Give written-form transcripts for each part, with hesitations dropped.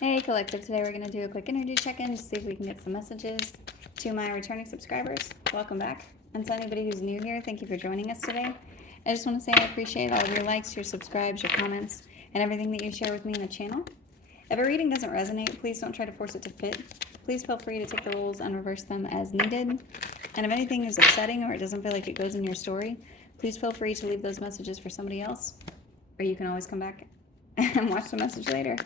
Hey Collective, today we're going to do a quick energy check-in to see if we can get some messages to my returning subscribers. Welcome back. And to anybody who's new here, thank you for joining us today. I just want to say I appreciate all of your likes, your subscribes, your comments, and everything that you share with me in the channel. If a reading doesn't resonate, please don't try to force it to fit. Please feel free to take the rules and reverse them as needed. And if anything is upsetting or it doesn't feel like it goes in your story, please feel free to leave those messages for somebody else. Or you can always come back and watch the message later.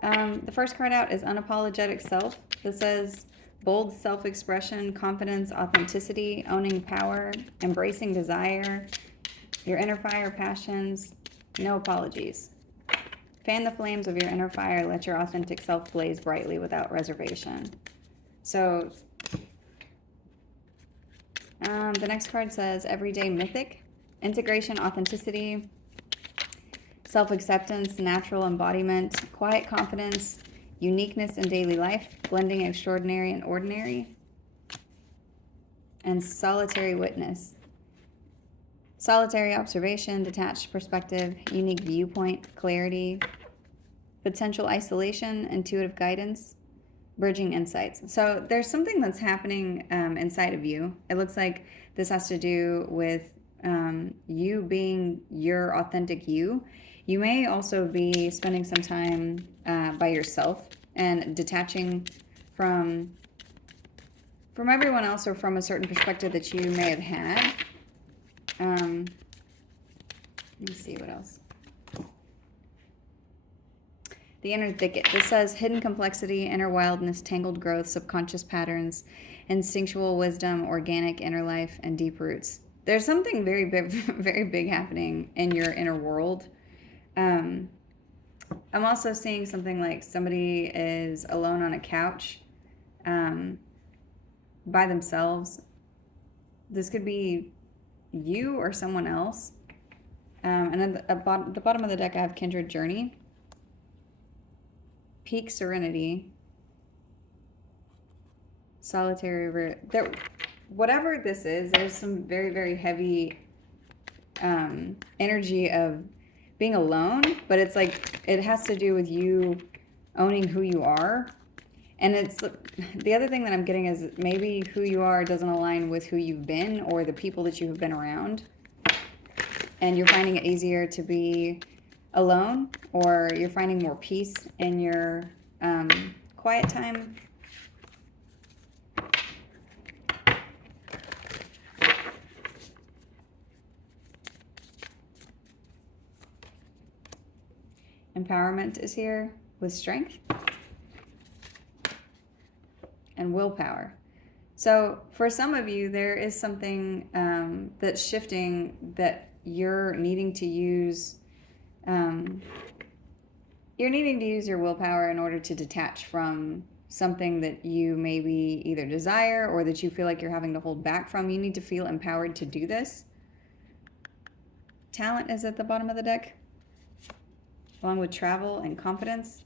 The first card out is Unapologetic Self. This says bold self-expression, confidence, authenticity, owning power, embracing desire, your inner fire passions, no apologies. Fan the flames of your inner fire. Let your authentic self blaze brightly without reservation. So the next card says Everyday Mythic, integration, authenticity, self-acceptance, natural embodiment, quiet confidence, uniqueness in daily life, blending extraordinary and ordinary, and solitary witness. Solitary observation, detached perspective, unique viewpoint, clarity, potential isolation, intuitive guidance, bridging insights. So there's something that's happening inside of you. It looks like this has to do with you being your authentic you. You may also be spending some time by yourself and detaching from everyone else or from a certain perspective that you may have had. Let me see what else. The inner thicket. This says hidden complexity, inner wildness, tangled growth, subconscious patterns, instinctual wisdom, organic inner life, and deep roots. There's something very big, very big happening in your inner world. I'm also seeing something like somebody is alone on a couch by themselves. This could be you or someone else. And at the bottom of the deck, I have Kindred Journey, Peak Serenity, Solitary River. Whatever this is, there's some very, very heavy energy of being alone, but it's like it has to do with you owning who you are. And it's the other thing that I'm getting is maybe who you are doesn't align with who you've been or the people that you have been around. And you're finding it easier to be alone, or you're finding more peace in your quiet time. Empowerment is here with strength and willpower. So for some of you, there is something that's shifting that you're needing to use. You're needing to use your willpower in order to detach from something that you maybe either desire or that you feel like you're having to hold back from. You need to feel empowered to do this. Talent is at the bottom of the deck, along with travel and confidence.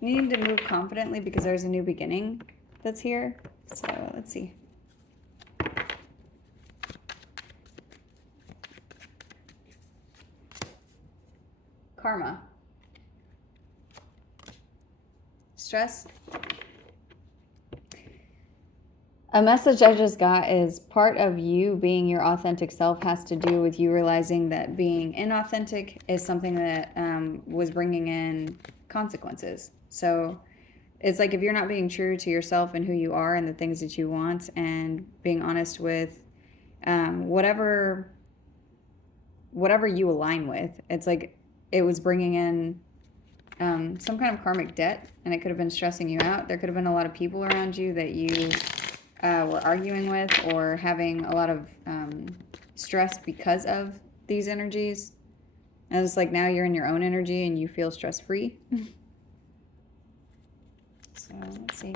You need to move confidently because there's a new beginning that's here. So let's see. Karma. Stress. A message I just got is part of you being your authentic self has to do with you realizing that being inauthentic is something that was bringing in consequences. So it's like if you're not being true to yourself and who you are and the things that you want and being honest with whatever you align with, it's like it was bringing in some kind of karmic debt, and it could have been stressing you out. There could have been a lot of people around you that you were arguing with or having a lot of stress because of these energies. And it's like now you're in your own energy and you feel stress-free. So let's see.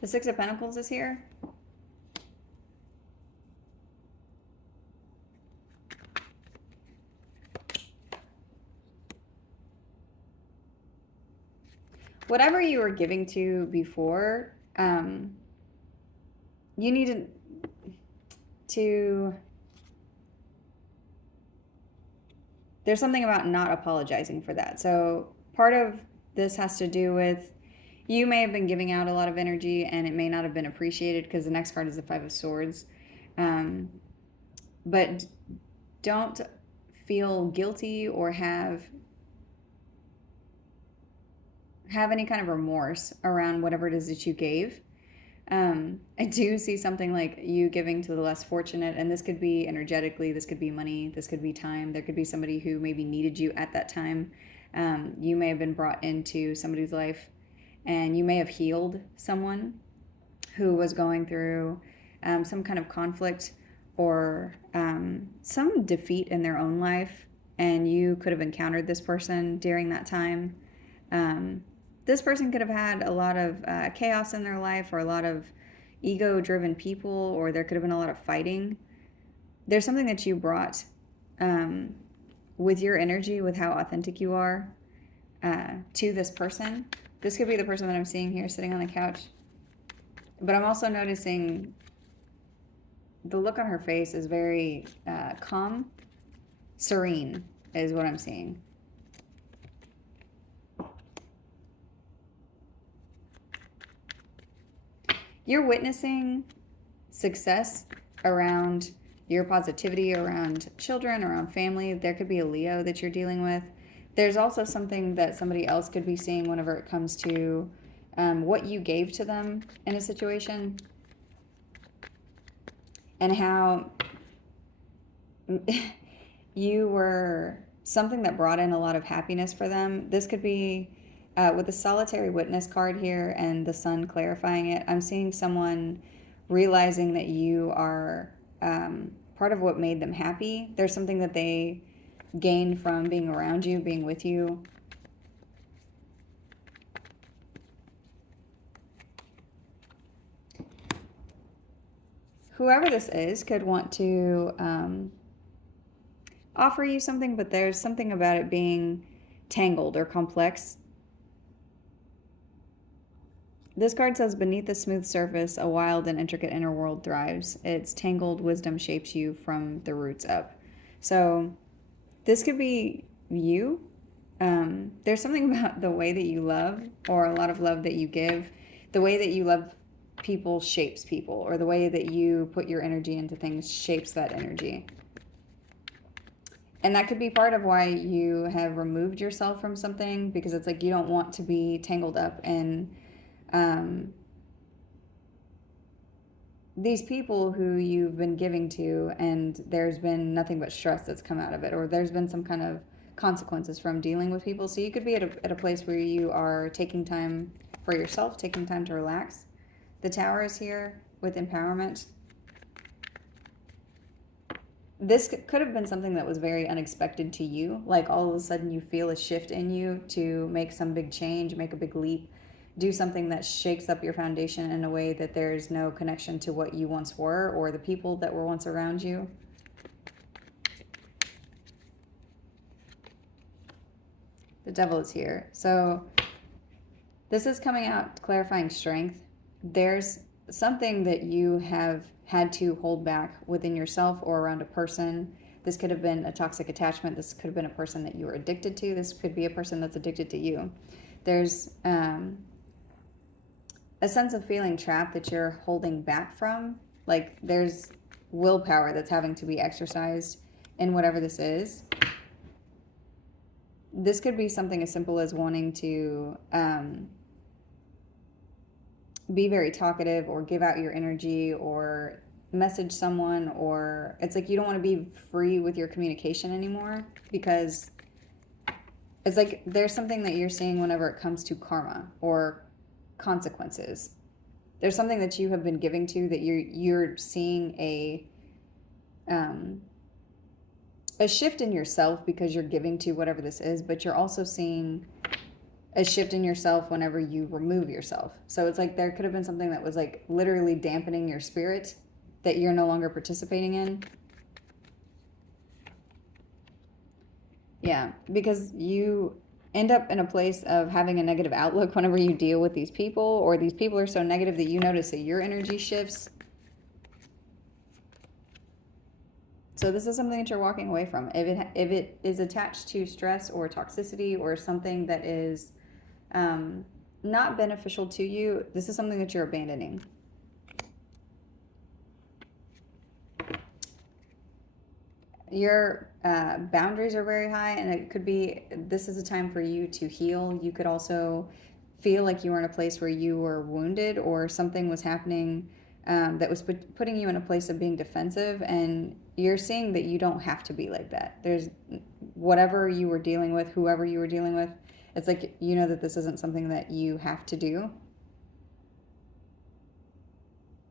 The Six of Pentacles is here. Whatever you were giving to before, you need to there's something about not apologizing for that. So part of this has to do with, you may have been giving out a lot of energy and it may not have been appreciated, because the next card is the Five of Swords. But don't feel guilty or have any kind of remorse around whatever it is that you gave. I do see something like you giving to the less fortunate, and this could be energetically, this could be money, this could be time. There could be somebody who maybe needed you at that time. You may have been brought into somebody's life, and you may have healed someone who was going through some kind of conflict or some defeat in their own life, and you could have encountered this person during that time. This person could have had a lot of chaos in their life, or a lot of ego-driven people, or there could have been a lot of fighting. There's something that you brought with your energy, with how authentic you are, to this person. This could be the person that I'm seeing here sitting on the couch. But I'm also noticing the look on her face is very calm, serene is what I'm seeing. You're witnessing success around your positivity, around children, around family. There could be a Leo that you're dealing with. There's also something that somebody else could be seeing whenever it comes to what you gave to them in a situation, and how you were something that brought in a lot of happiness for them. This could be with the Solitary Witness card here and the Sun clarifying it. I'm seeing someone realizing that you are part of what made them happy. There's something that they gained from being around you, being with you. Whoever this is could want to offer you something, but there's something about it being tangled or complex. This card says, beneath the smooth surface, a wild and intricate inner world thrives. Its tangled wisdom shapes you from the roots up. So this could be you. There's something about the way that you love, or a lot of love that you give. The way that you love people shapes people, or the way that you put your energy into things shapes that energy. And that could be part of why you have removed yourself from something, because it's like you don't want to be tangled up in these people who you've been giving to, and there's been nothing but stress that's come out of it, or there's been some kind of consequences from dealing with people. So you could be at a place where you are taking time for yourself, taking time to relax. The Tower is here with empowerment. This could have been something that was very unexpected to you. Like all of a sudden you feel a shift in you to make some big change, make a big leap, do something that shakes up your foundation in a way that there's no connection to what you once were, or the people that were once around you. The Devil is here. So this is coming out clarifying strength. There's something that you have had to hold back within yourself or around a person. This could have been a toxic attachment. This could have been a person that you were addicted to. This could be a person that's addicted to you. There's a sense of feeling trapped that you're holding back from. Like there's willpower that's having to be exercised in whatever this is. This could be something as simple as wanting to be very talkative, or give out your energy, or message someone, or it's like you don't want to be free with your communication anymore, because it's like there's something that you're seeing whenever it comes to karma or consequences. There's something that you have been giving to that you're seeing a shift in yourself because you're giving to whatever this is, but you're also seeing a shift in yourself whenever you remove yourself. So it's like there could have been something that was like literally dampening your spirit that you're no longer participating in. Yeah, because you end up in a place of having a negative outlook whenever you deal with these people, or these people are so negative that you notice that your energy shifts. So this is something that you're walking away from. If it is attached to stress or toxicity or something that is not beneficial to you, this is something that you're abandoning. Your boundaries are very high, and it could be, this is a time for you to heal. You could also feel like you were in a place where you were wounded or something was happening that was putting you in a place of being defensive, and you're seeing that you don't have to be like that. There's whatever you were dealing with, whoever you were dealing with, it's like, you know that this isn't something that you have to do.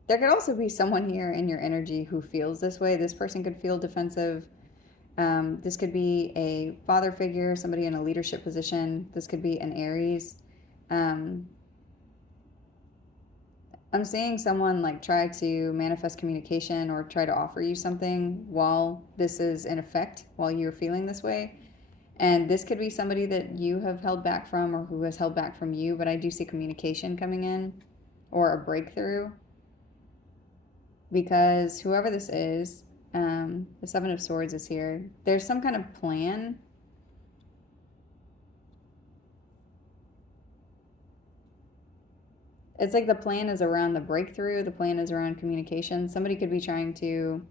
There could also be someone here in your energy who feels this way. This person could feel defensive. This could be a father figure, somebody in a leadership position. This could be an Aries. I'm seeing someone like try to manifest communication or try to offer you something while this is in effect, while you're feeling this way. And this could be somebody that you have held back from or who has held back from you, but I do see communication coming in or a breakthrough. Because whoever this is, the Seven of Swords is here. There's some kind of plan. It's like the plan is around the breakthrough. The plan is around communication. Somebody could be trying to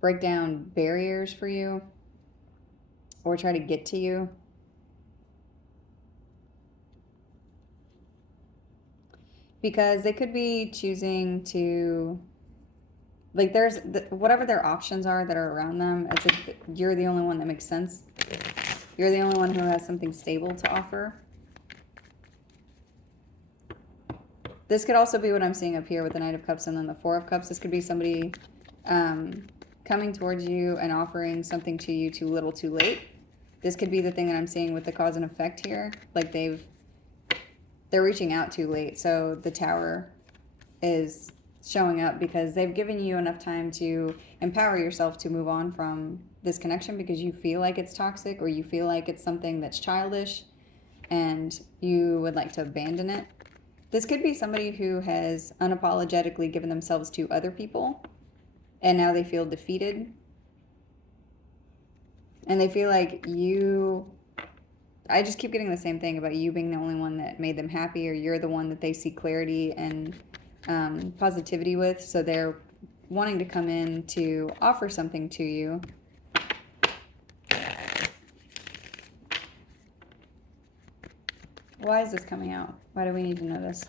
break down barriers for you or try to get to you. Because they could be choosing to, like, there's whatever their options are that are around them. It's like you're the only one that makes sense. You're the only one who has something stable to offer. This could also be what I'm seeing up here with the Knight of Cups and then the Four of Cups. This could be somebody coming towards you and offering something to you too little too late. This could be the thing that I'm seeing with the cause and effect here. Like they're reaching out too late. So the Tower is showing up because they've given you enough time to empower yourself to move on from this connection because you feel like it's toxic or you feel like it's something that's childish and you would like to abandon it. This could be somebody who has unapologetically given themselves to other people and now they feel defeated. And they feel like I just keep getting the same thing about you being the only one that made them happy, or you're the one that they see clarity and positivity with. So they're wanting to come in to offer something to you. Why is this coming out? Why do we need to know this?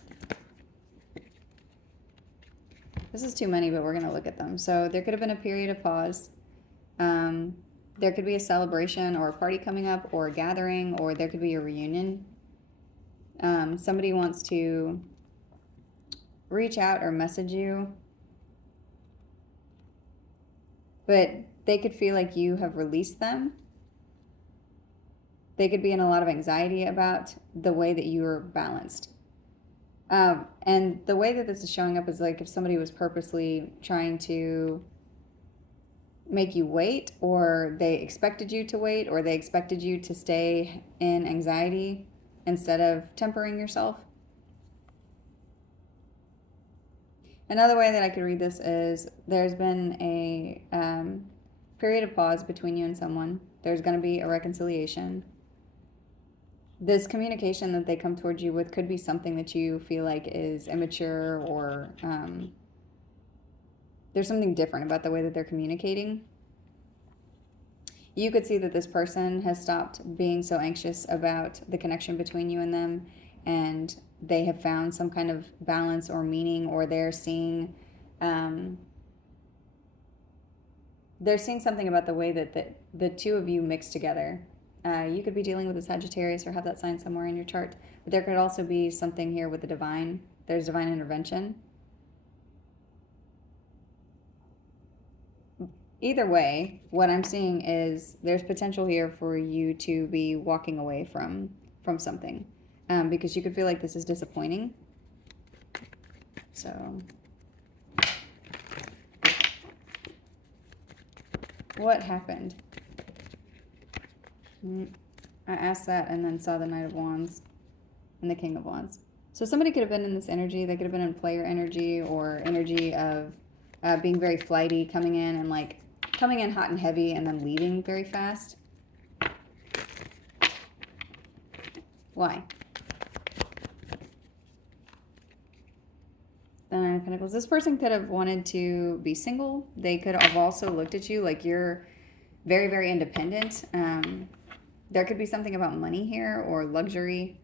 This is too many, but we're going to look at them. So there could have been a period of pause. There could be a celebration or a party coming up or a gathering, or there could be a reunion. Somebody wants to reach out or message you, but they could feel like you have released them. They could be in a lot of anxiety about the way that you are balanced. And the way that this is showing up is like if somebody was purposely trying to make you wait, or they expected you to wait, or they expected you to stay in anxiety instead of tempering yourself. Another way that I could read this is there's been a period of pause between you and someone. There's going to be a reconciliation. This communication that they come towards you with could be something that you feel like is immature, or there's something different about the way that they're communicating. You could see that this person has stopped being so anxious about the connection between you and them, and they have found some kind of balance or meaning, or they're seeing something about the way that the two of you mix together. You could be dealing with a Sagittarius or have that sign somewhere in your chart, but there could also be something here with the divine. There's divine intervention. Either way, what I'm seeing is there's potential here for you to be walking away from something, because you could feel like this is disappointing. So, what happened? I asked that and then saw the Knight of Wands and the King of Wands. So somebody could have been in this energy. They could have been in player energy or energy of being very flighty, coming in and like coming in hot and heavy and then leaving very fast. Why? The Nine of Pentacles. This person could have wanted to be single. They could have also looked at you like you're very, very independent. There could be something about money here or luxury.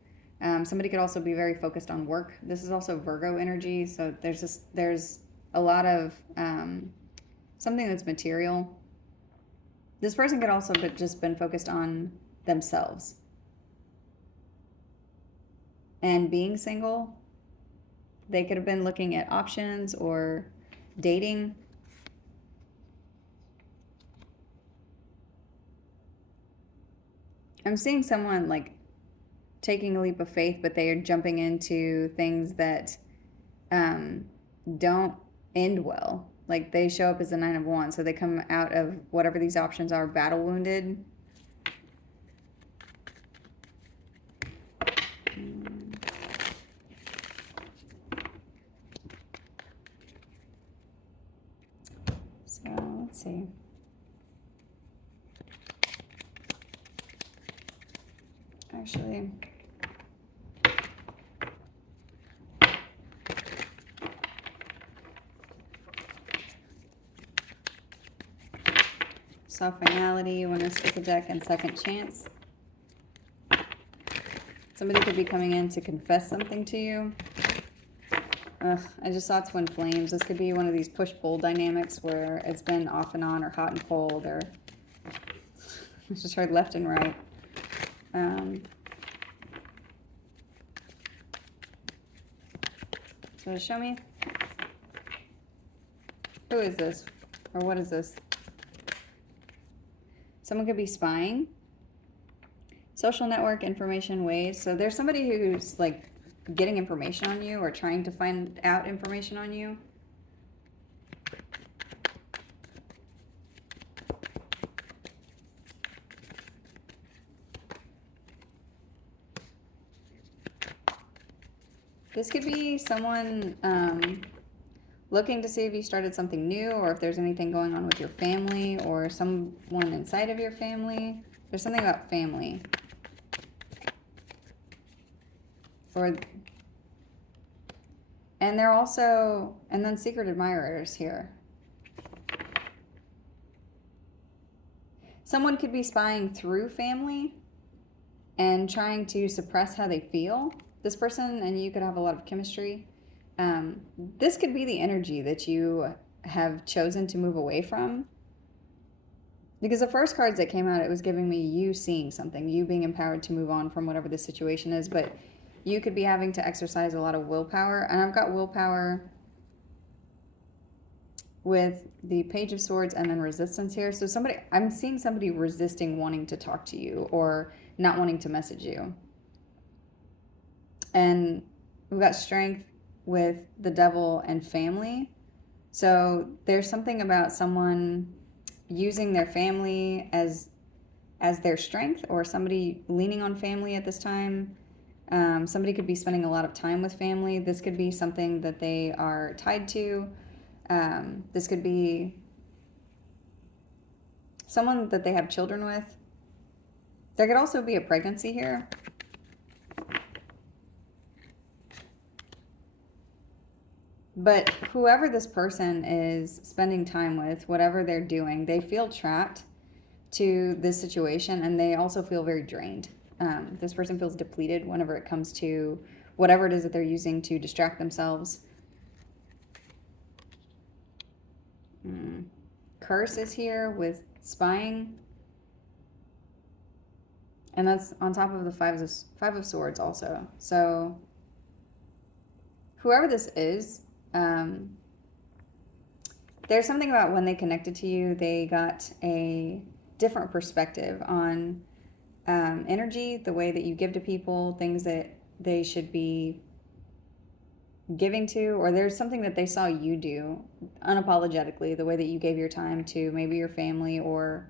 Somebody could also be very focused on work. This is also Virgo energy. So there's a lot of something that's material. This person could also have just been focused on themselves. And being single, they could have been looking at options or dating. I'm seeing someone like taking a leap of faith, but they are jumping into things that don't end well. Like they show up as the Nine of Wands, so they come out of whatever these options are battle wounded. So let's see. Actually, soft finality, winner sticker deck, and second chance. Somebody could be coming in to confess something to you. I just saw twin flames. This could be one of these push-pull dynamics where it's been off and on or hot and cold, or I just heard left and right. So show me. Who is this? Or what is this? Someone could be spying. Social network, information, ways. So there's somebody who's like getting information on you or trying to find out information on you. This could be someone looking to see if you started something new or if there's anything going on with your family or someone inside of your family. There's something about family. And they're also, and then secret admirers here. Someone could be spying through family and trying to suppress how they feel. This person and you could have a lot of chemistry. This could be the energy that you have chosen to move away from. Because the first cards that came out, it was giving me you seeing something, you being empowered to move on from whatever the situation is. But you could be having to exercise a lot of willpower. And I've got willpower with the Page of Swords and then resistance here. So I'm seeing somebody resisting wanting to talk to you or not wanting to message you. And we've got strength with the Devil and family. So there's something about someone using their family as their strength, or somebody leaning on family at this time. Somebody could be spending a lot of time with family. This could be something that they are tied to. This could be someone that they have children with. There could also be a pregnancy here. But whoever this person is spending time with, whatever they're doing, they feel trapped to this situation, and they also feel very drained. This person feels depleted whenever it comes to whatever it is that they're using to distract themselves. Curse is here with spying. And that's on top of the Five of Swords also. So whoever this is, there's something about when they connected to you, they got a different perspective on energy, the way that you give to people, things that they should be giving to, or there's something that they saw you do unapologetically, the way that you gave your time to maybe your family or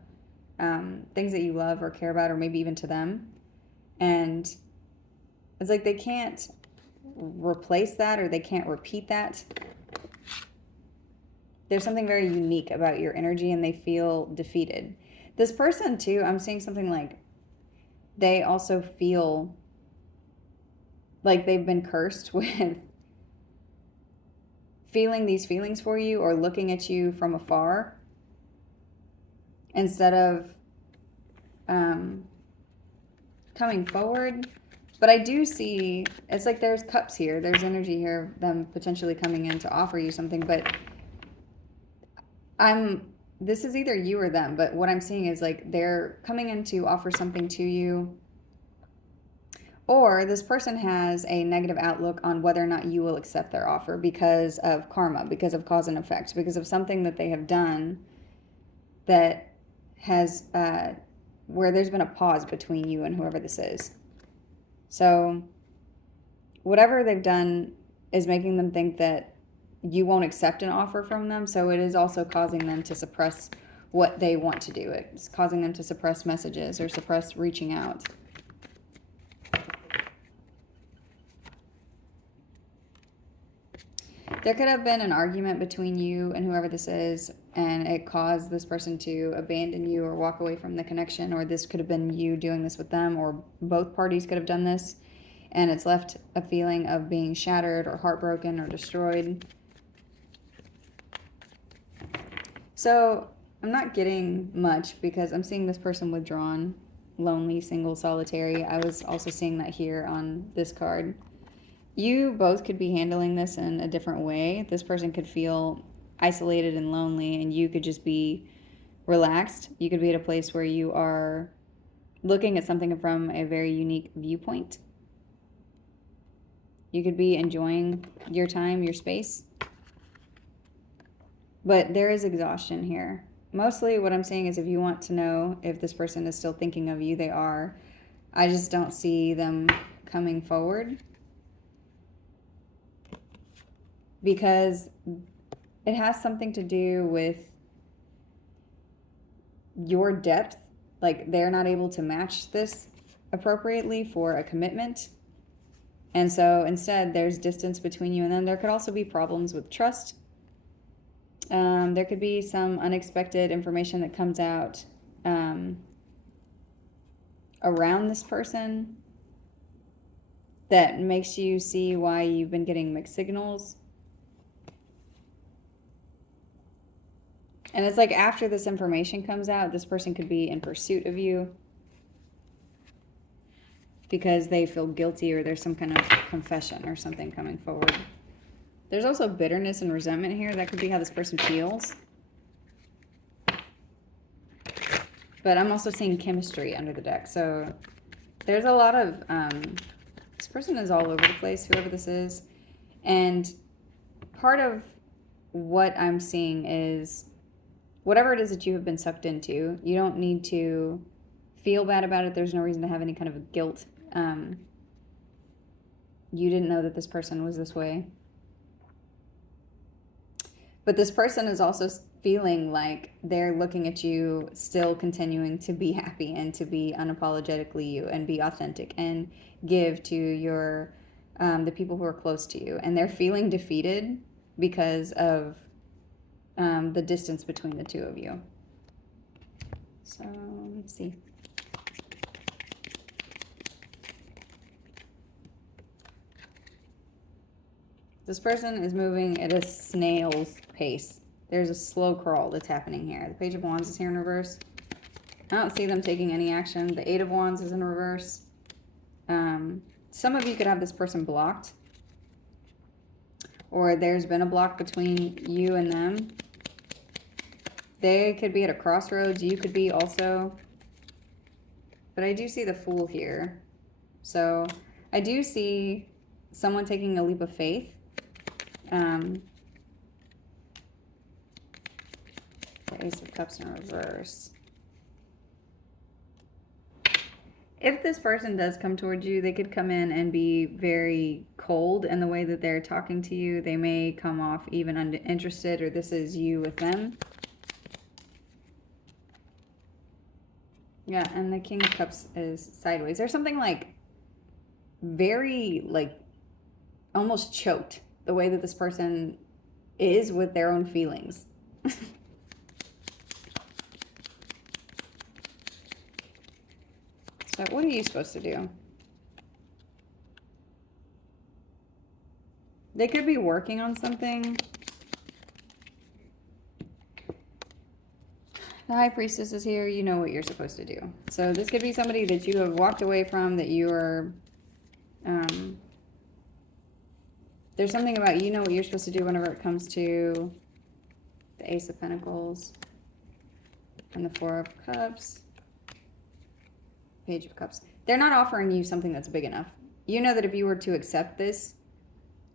things that you love or care about, or maybe even to them. And it's like they can't replace that, or they can't repeat that. there's something very unique about your energy and they feel defeated. This person too, I'm seeing something like they also feel like they've been cursed with feeling these feelings for you or looking at you from afar instead of coming forward. But I do see, it's like there's cups here, there's energy here, them potentially coming in to offer you something, but this is either you or them, but what I'm seeing is like they're coming in to offer something to you, or this person has a negative outlook on whether or not you will accept their offer because of karma, because of cause and effect, because of something that they have done that has, where there's been a pause between you and whoever this is. So whatever they've done is making them think that you won't accept an offer from them. So it is also causing them to suppress what they want to do. It's causing them to suppress messages or suppress reaching out. There could have been an argument between you and whoever this is, and it caused this person to abandon you or walk away from the connection, or this could have been you doing this with them, or both parties could have done this, and it's left a feeling of being shattered or heartbroken or destroyed. So I'm not getting much because I'm seeing this person withdrawn, lonely, single, solitary. I was also seeing that here on this card. You both could be handling this in a different way. This person could feel isolated and lonely, and you could just be relaxed. You could be at a place where you are looking at something from a very unique viewpoint. You could be enjoying your time, your space. But there is exhaustion here. Mostly what I'm saying is if you want to know if this person is still thinking of you, they are. I just don't see them coming forward, because it has something to do with your depth. Like they're not able to match this appropriately for a commitment. And so instead there's distance between you and them. There could also be problems with trust. There could be some unexpected information that comes out around this person that makes you see why you've been getting mixed signals. And it's like after this information comes out, this person could be in pursuit of you because they feel guilty or there's some kind of confession or something coming forward. There's also bitterness and resentment here. That could be how this person feels. But I'm also seeing chemistry under the deck. So there's a lot of, this person is all over the place, whoever this is. And part of what I'm seeing is whatever it is that you have been sucked into, you don't need to feel bad about it. There's no reason to have any kind of guilt. You didn't know that this person was this way. But this person is also feeling like they're looking at you still continuing to be happy and to be unapologetically you and be authentic and give to your the people who are close to you. And they're feeling defeated because of the distance between the two of you. So let's see. This person is moving at a snail's pace. There's a slow crawl that's happening here. The Page of Wands is here in reverse. I don't see them taking any action. The Eight of Wands is in reverse. Some of you could have this person blocked, or there's been a block between you and them. They could be at a crossroads. You could be also. But I do see the Fool here. So I do see someone taking a leap of faith. The Ace of Cups in reverse. If this person does come towards you, they could come in and be very cold in the way that they're talking to you. They may come off even uninterested, or this is you with them. Yeah, and the King of Cups is sideways. There's something like very, like, almost choked the way that this person is with their own feelings. So what are you supposed to do? They could be working on something. The High Priestess is here. You know what you're supposed to do. So this could be somebody that you have walked away from, that you are... there's something about you know what you're supposed to do whenever it comes to the Ace of Pentacles and the Four of Cups, Page of Cups. They're not offering you something that's big enough. You know that if you were to accept this,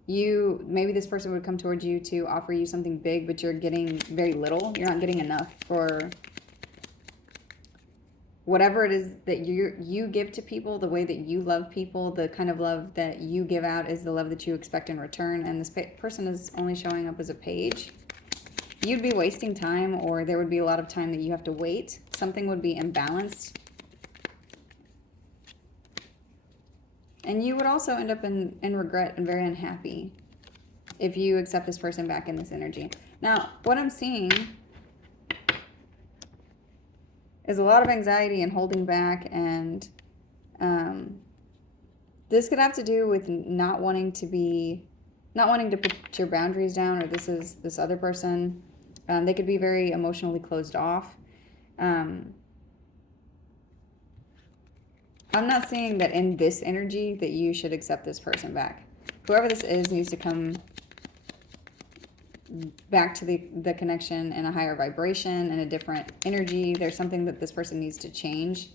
maybe this person would come towards you to offer you something big, but you're getting very little. You're not getting enough for whatever it is that you give to people, the way that you love people, the kind of love that you give out is the love that you expect in return. And this person is only showing up as a page. You'd be wasting time, or there would be a lot of time that you have to wait. Something would be imbalanced. And you would also end up in regret and very unhappy if you accept this person back in this energy. Now, what I'm seeing is a lot of anxiety and holding back, and this could have to do with not wanting to put your boundaries down, or this other person. They could be very emotionally closed off. I'm not seeing that in this energy that you should accept this person back. Whoever this is needs to come back to the connection in a higher vibration and a different energy. There's something that this person needs to change.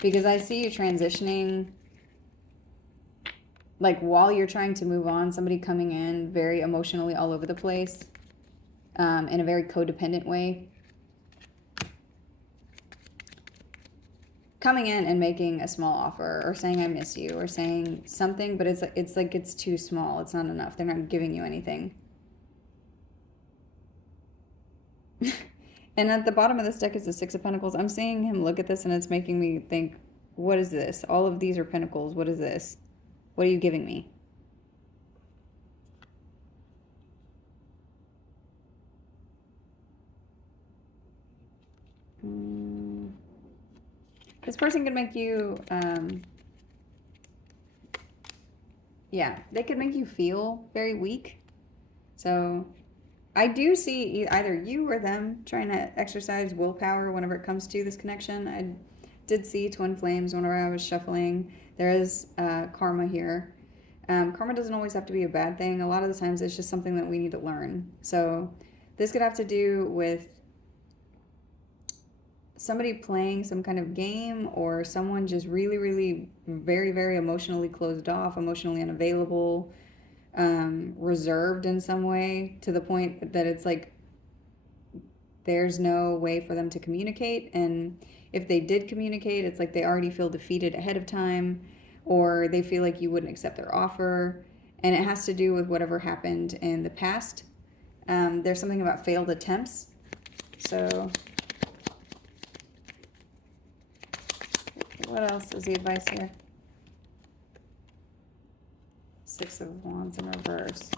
Because I see you transitioning, like while you're trying to move on, somebody coming in very emotionally all over the place, in a very codependent way. Coming in and making a small offer, or saying I miss you, or saying something, but it's like it's too small. It's not enough. They're not giving you anything. And at the bottom of this deck is the Six of Pentacles. I'm seeing him look at this, and it's making me think, what is this? All of these are pentacles. What is this? What are you giving me? This person could make you, yeah, they could make you feel very weak. So I do see either you or them trying to exercise willpower whenever it comes to this connection. I did see twin flames whenever I was shuffling. There is karma here. Karma doesn't always have to be a bad thing. A lot of the times it's just something that we need to learn. So this could have to do with somebody playing some kind of game, or someone just really, really very, very emotionally closed off, emotionally unavailable, reserved in some way, to the point that it's like there's no way for them to communicate. And if they did communicate, it's like they already feel defeated ahead of time, or they feel like you wouldn't accept their offer. And it has to do with whatever happened in the past. There's something about failed attempts. So what else is the advice here? Six of Wands in reverse.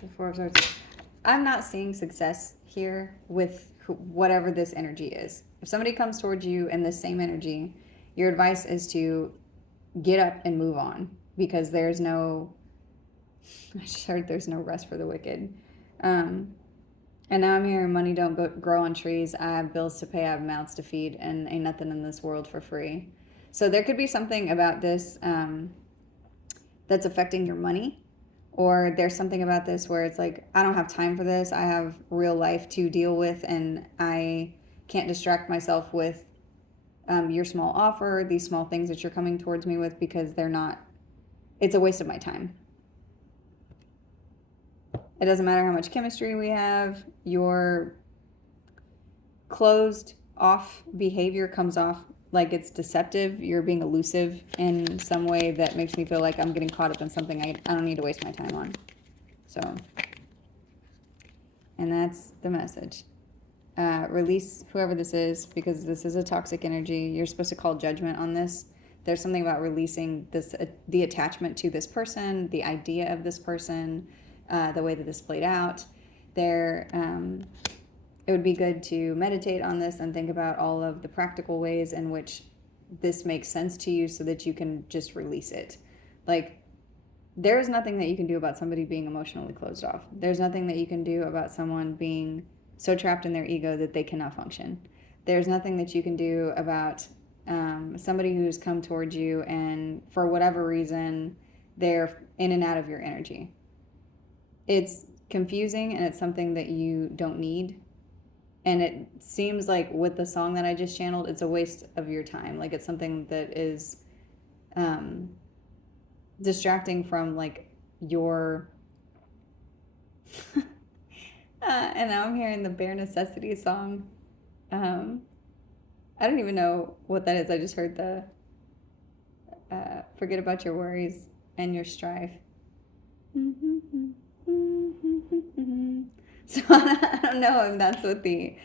The Four of Swords. I'm not seeing success here with whatever this energy is. If somebody comes towards you in the same energy, your advice is to get up and move on, because there's no, I just heard there's no rest for the wicked. And now I'm hearing money don't grow on trees. I have bills to pay, I have mouths to feed, and ain't nothing in this world for free. So there could be something about this that's affecting your money. Or there's something about this where it's like, I don't have time for this. I have real life to deal with, and I can't distract myself with your small offer, these small things that you're coming towards me with, because they're not, it's a waste of my time. It doesn't matter how much chemistry we have. Your closed off behavior comes off like it's deceptive. You're being elusive in some way that makes me feel like I'm getting caught up in something I don't need to waste my time on. So, and that's the message. Release whoever this is, because this is a toxic energy. You're supposed to call judgment on this. There's something about releasing this, the attachment to this person, the idea of this person, the way that this played out. It would be good to meditate on this and think about all of the practical ways in which this makes sense to you so that you can just release it. Like, there is nothing that you can do about somebody being emotionally closed off. There's nothing that you can do about someone being so trapped in their ego that they cannot function. There's nothing that you can do about somebody who's come towards you and for whatever reason, they're in and out of your energy. It's confusing and it's something that you don't need. And it seems like with the song that I just channeled, it's a waste of your time. Like, it's something that is distracting from like your and now I'm hearing the Bare Necessities song. I don't even know what that is. I just heard the forget about your worries and your strife. So I don't know if that's what the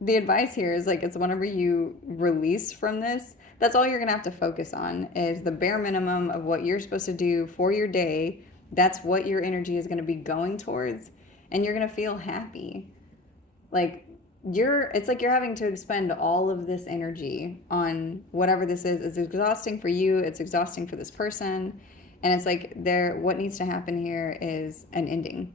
advice here is. Like, it's whenever you release from this, that's all you're gonna have to focus on is the bare minimum of what you're supposed to do for your day. That's what your energy is gonna be going towards, and you're gonna feel happy. Like, it's like you're having to expend all of this energy on whatever this is. It's exhausting for you, it's exhausting for this person, and it's like what needs to happen here is an ending.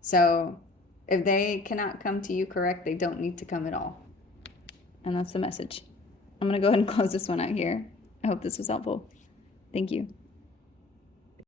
So if they cannot come to you correct, they don't need to come at all. And that's the message. I'm going to go ahead and close this one out here. I hope this was helpful. Thank you.